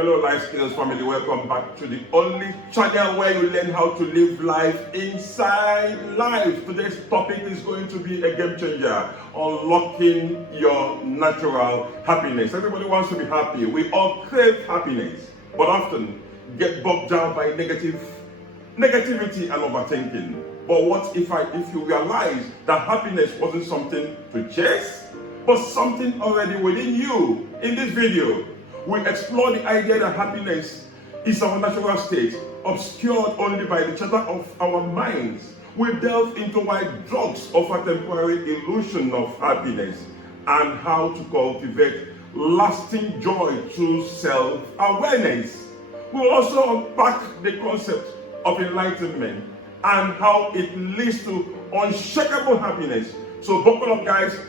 Hello Life Skills family, welcome back to the only channel where you learn how to live life inside life. Today's topic is going to be a game changer, unlocking your natural happiness. Everybody wants to be happy. We all crave happiness, but often get bogged down by negativity and overthinking. But what if you realize that happiness wasn't something to chase, but something already within you? In this video, we explore the idea that happiness is our natural state, obscured only by the chatter of our minds. We delve into why drugs offer temporary illusion of happiness and how to cultivate lasting joy through self-awareness. We'll also unpack the concept of enlightenment and how it leads to unshakable happiness. So buckle up, guys,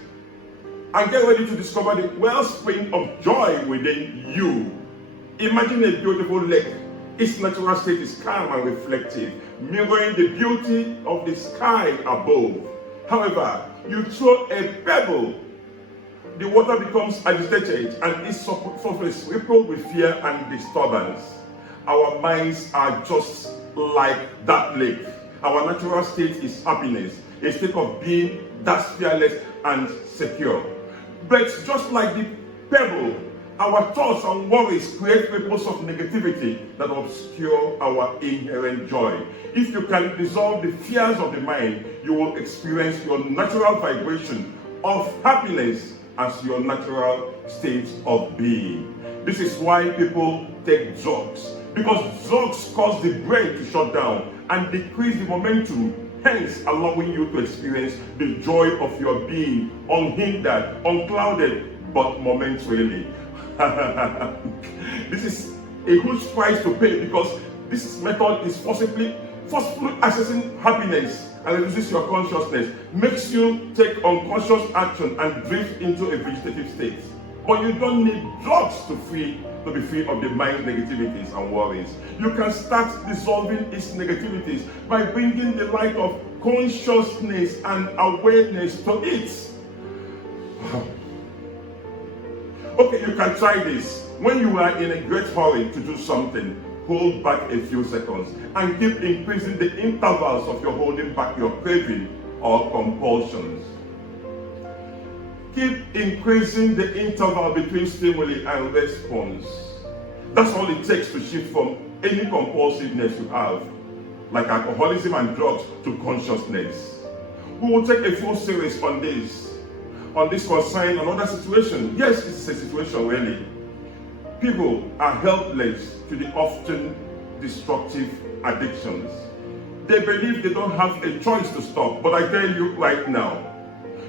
and get ready to discover the wellspring of joy within you. Imagine a beautiful lake. Its natural state is calm and reflective, mirroring the beauty of the sky above. However, you throw a pebble, the water becomes agitated and its surface rippled with fear and disturbance. Our minds are just like that lake. Our natural state is happiness, a state of being that's fearless and secure. But just like the pebble, our thoughts and worries create ripples of negativity that obscure our inherent joy. If you can resolve the fears of the mind, you will experience your natural vibration of happiness as your natural state of being. This is why people take drugs, because drugs cause the brain to shut down and decrease the momentum, hence allowing you to experience the joy of your being unhindered, unclouded, but momentarily. This is a huge price to pay, because this method is forcefully accessing happiness and reduces your consciousness, makes you take unconscious action and drift into a vegetative state. But you don't need drugs to be free of the mind's negativities and worries. You can start dissolving its negativities by bringing the light of consciousness and awareness to it. Okay, you can try this. When you are in a great hurry to do something, hold back a few seconds and keep increasing the intervals of your holding back your craving or compulsions. Keep increasing the interval between stimuli and response. That's all it takes to shift from any compulsiveness you have, like alcoholism and drugs, to consciousness. We will take a full series on this concern another situation. Yes, it's a situation really. People are helpless to the often destructive addictions. They believe they don't have a choice to stop, but I tell you right now,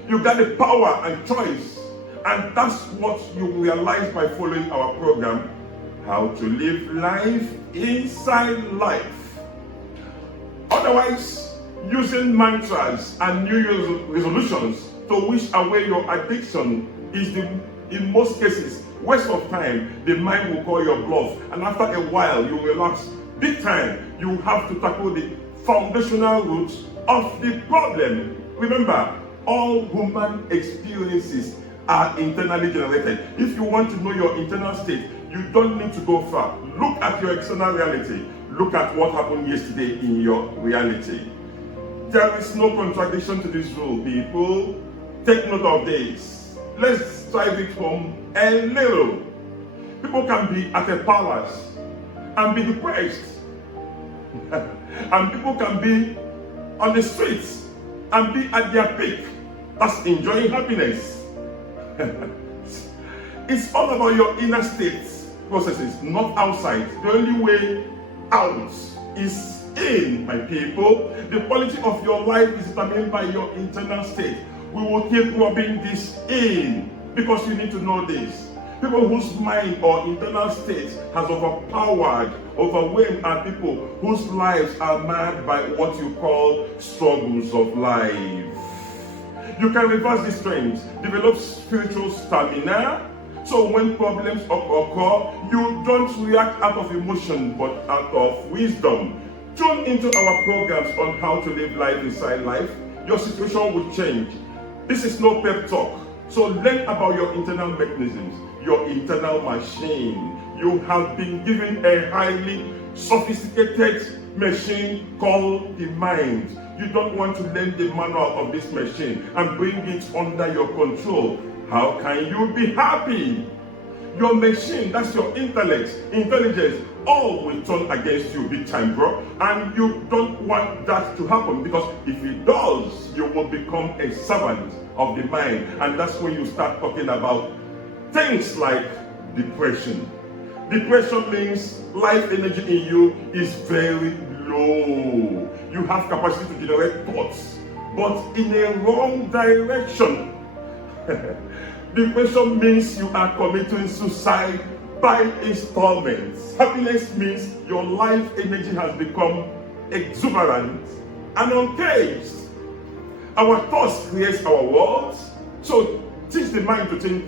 you got the power and choice, and that's what you realize by following our program, How to Live Life Inside Life. Otherwise, using mantras and New Year's resolutions to wish away your addiction is in most cases, waste of time. The mind will call your bluff, and after a while, you relax big time. You have to tackle the foundational roots of the problem. Remember, all human experiences are internally generated. If you want to know your internal state, you don't need to go far. Look at your external reality. Look at what happened yesterday in your reality. There is no contradiction to this rule, people. Take note of this. Let's drive it home a little. People can be at a palace and be depressed. And people can be on the streets and be at their peak. That's enjoying happiness. It's all about your inner state processes, not outside. The only way out is in, my people. The quality of your life is determined by your internal state. We will keep rubbing this in, because you need to know this. People whose mind or internal state has overwhelmed are people whose lives are marred by what you call struggles of life. You can reverse these trends, develop spiritual stamina, so when problems occur, you don't react out of emotion but out of wisdom. Tune into our programs on how to live life inside life. Your situation will change. This is no pep talk. So learn about your internal mechanisms, your internal machine. You have been given a highly sophisticated machine called the mind. You don't want to learn the manual of this machine and bring it under your control. How can you be happy? Your machine, that's your intellect, intelligence, all will turn against you big time, bro. And you don't want that to happen, because if it does, you will become a servant of the mind. And that's when you start talking about things like depression. Depression means life energy in you is very low. You have capacity to generate thoughts, but in a wrong direction. Depression means you are committing suicide by installments. Happiness means your life energy has become exuberant and uncaged. Our thoughts create our worlds. So teach the mind to think.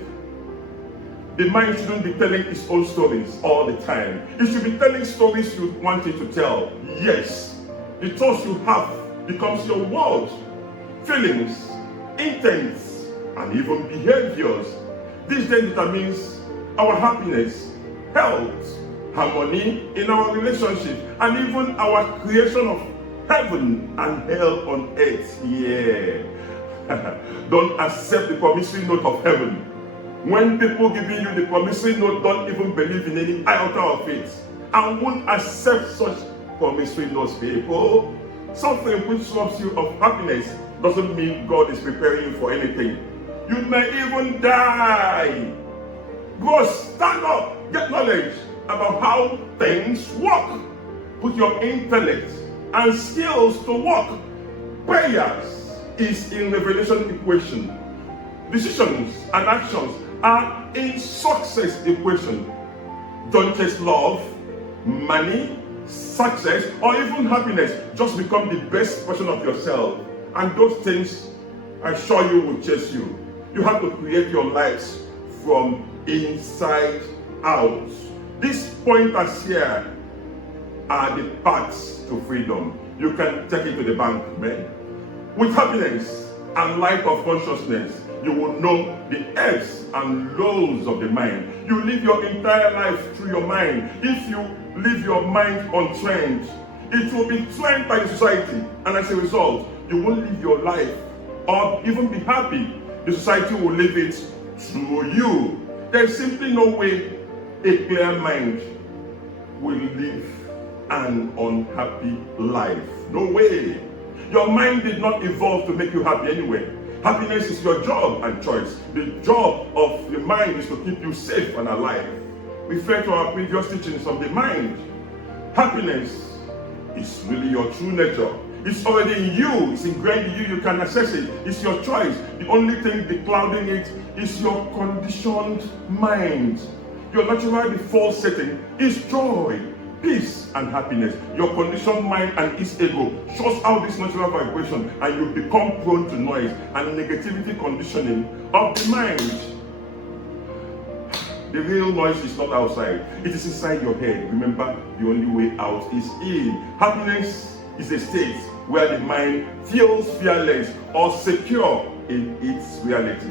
The mind shouldn't be telling its own stories all the time. It should be telling stories you want it to tell. Yes, the thoughts you have becomes your world. Feelings, intents, and even behaviors. This then determines our happiness, health, harmony in our relationship, and even our creation of heaven and hell on earth. Yeah. Don't accept the promissory note of heaven. When people giving you the promissory note don't even believe in any iota of it, and won't accept such promissory notes, people. Something which robs you of happiness doesn't mean God is preparing you for anything. You may even die. Go, stand up, get knowledge about how things work. Put your intellect and skills to work. Prayers is in revelation equation. Decisions and actions are in success equation. Don't chase love, money, success, or even happiness. Just become the best version of yourself, and those things, I assure you, will chase you. You have to create your lives from inside out. These pointers here are the paths to freedom. You can take it to the bank, man. With happiness and light of consciousness, you will know the ebbs and lows of the mind. You live your entire life through your mind. If you leave your mind untrained, it will be trained by society, and as a result, you won't live your life or even be happy. The society will live it through you. There is simply no way a clear mind will live an unhappy life. No way. Your mind did not evolve to make you happy anyway. Happiness is your job and choice. The job of the mind is to keep you safe and alive. Refer to our previous teachings on the mind. Happiness is really your true nature. It's already in you. It's ingrained in you. You can access it. It's your choice. The only thing clouding it is your conditioned mind. Your natural default setting is joy, peace, and happiness. Your conditioned mind and its ego shuts out this natural vibration, and you become prone to noise and negativity conditioning of the mind. The real noise is not outside. It is inside your head. Remember, the only way out is in. Happiness is a state where the mind feels fearless or secure in its reality.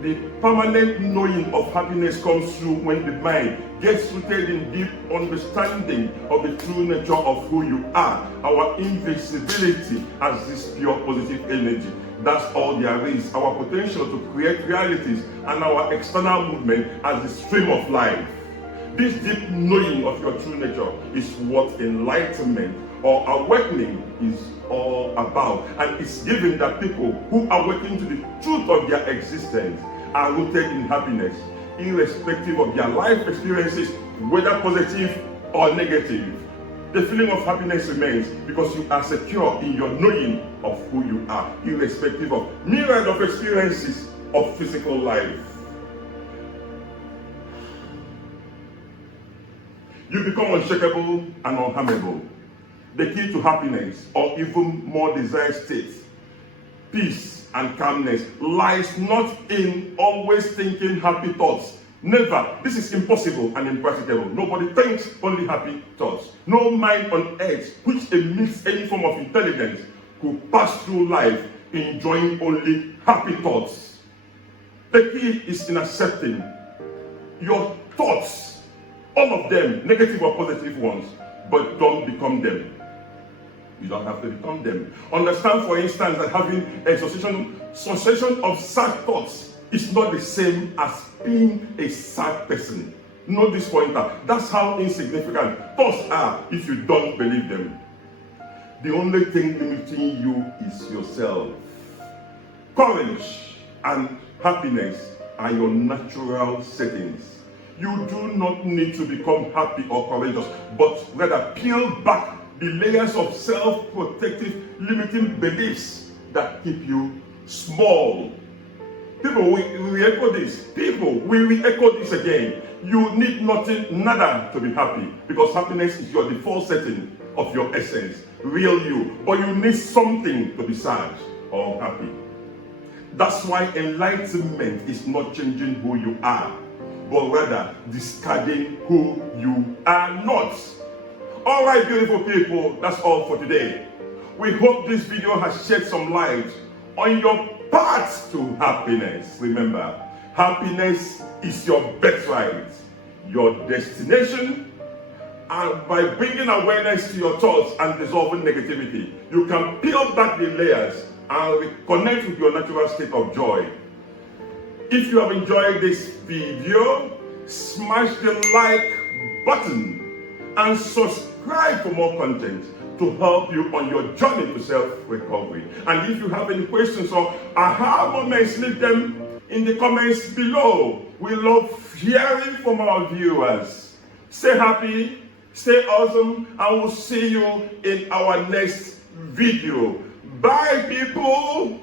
The permanent knowing of happiness comes through when the mind gets rooted in deep understanding of the true nature of who you are. Our invisibility as this pure positive energy. That's all there is. Our potential to create realities, and our external movement as the stream of life. This deep knowing of your true nature is what enlightenment or awakening is all about. And it's given that people who awaken to the truth of their existence are rooted in happiness, irrespective of their life experiences, whether positive or negative. The feeling of happiness remains because you are secure in your knowing of who you are, irrespective of myriad of experiences of physical life. You become unshakable and unharmable. The key to happiness, or even more desired states, peace and calmness, lies not in always thinking happy thoughts. Never. This is impossible and impracticable. Nobody thinks only happy thoughts. No mind on earth which emits any form of intelligence could pass through life enjoying only happy thoughts. The key is in accepting your thoughts, all of them, negative or positive ones, but don't become them. You don't have to become them. Understand, for instance, that having a succession of sad thoughts is not the same as being a sad person. Know this pointer. That's how insignificant thoughts are if you don't believe them. The only thing limiting you is yourself. Courage and happiness are your natural settings. You do not need to become happy or courageous, but rather peel back the layers of self-protective limiting beliefs that keep you small. People, we echo this. People, we echo this again. You need nothing, nada to be happy, because happiness is your default setting of your essence, real you. But you need something to be sad or happy. That's why enlightenment is not changing who you are, but rather discarding who you are not. All right, beautiful people, that's all for today. We hope this video has shed some light on your path to happiness. Remember, happiness is your birthright, your destination, and by bringing awareness to your thoughts and dissolving negativity, you can peel back the layers and reconnect with your natural state of joy. If you have enjoyed this video, smash the like button and subscribe for more content to help you on your journey to self-recovery. And if you have any questions or aha moments, leave them in the comments below. We love hearing from our viewers. Stay happy, stay awesome, and we'll see you in our next video. Bye, people.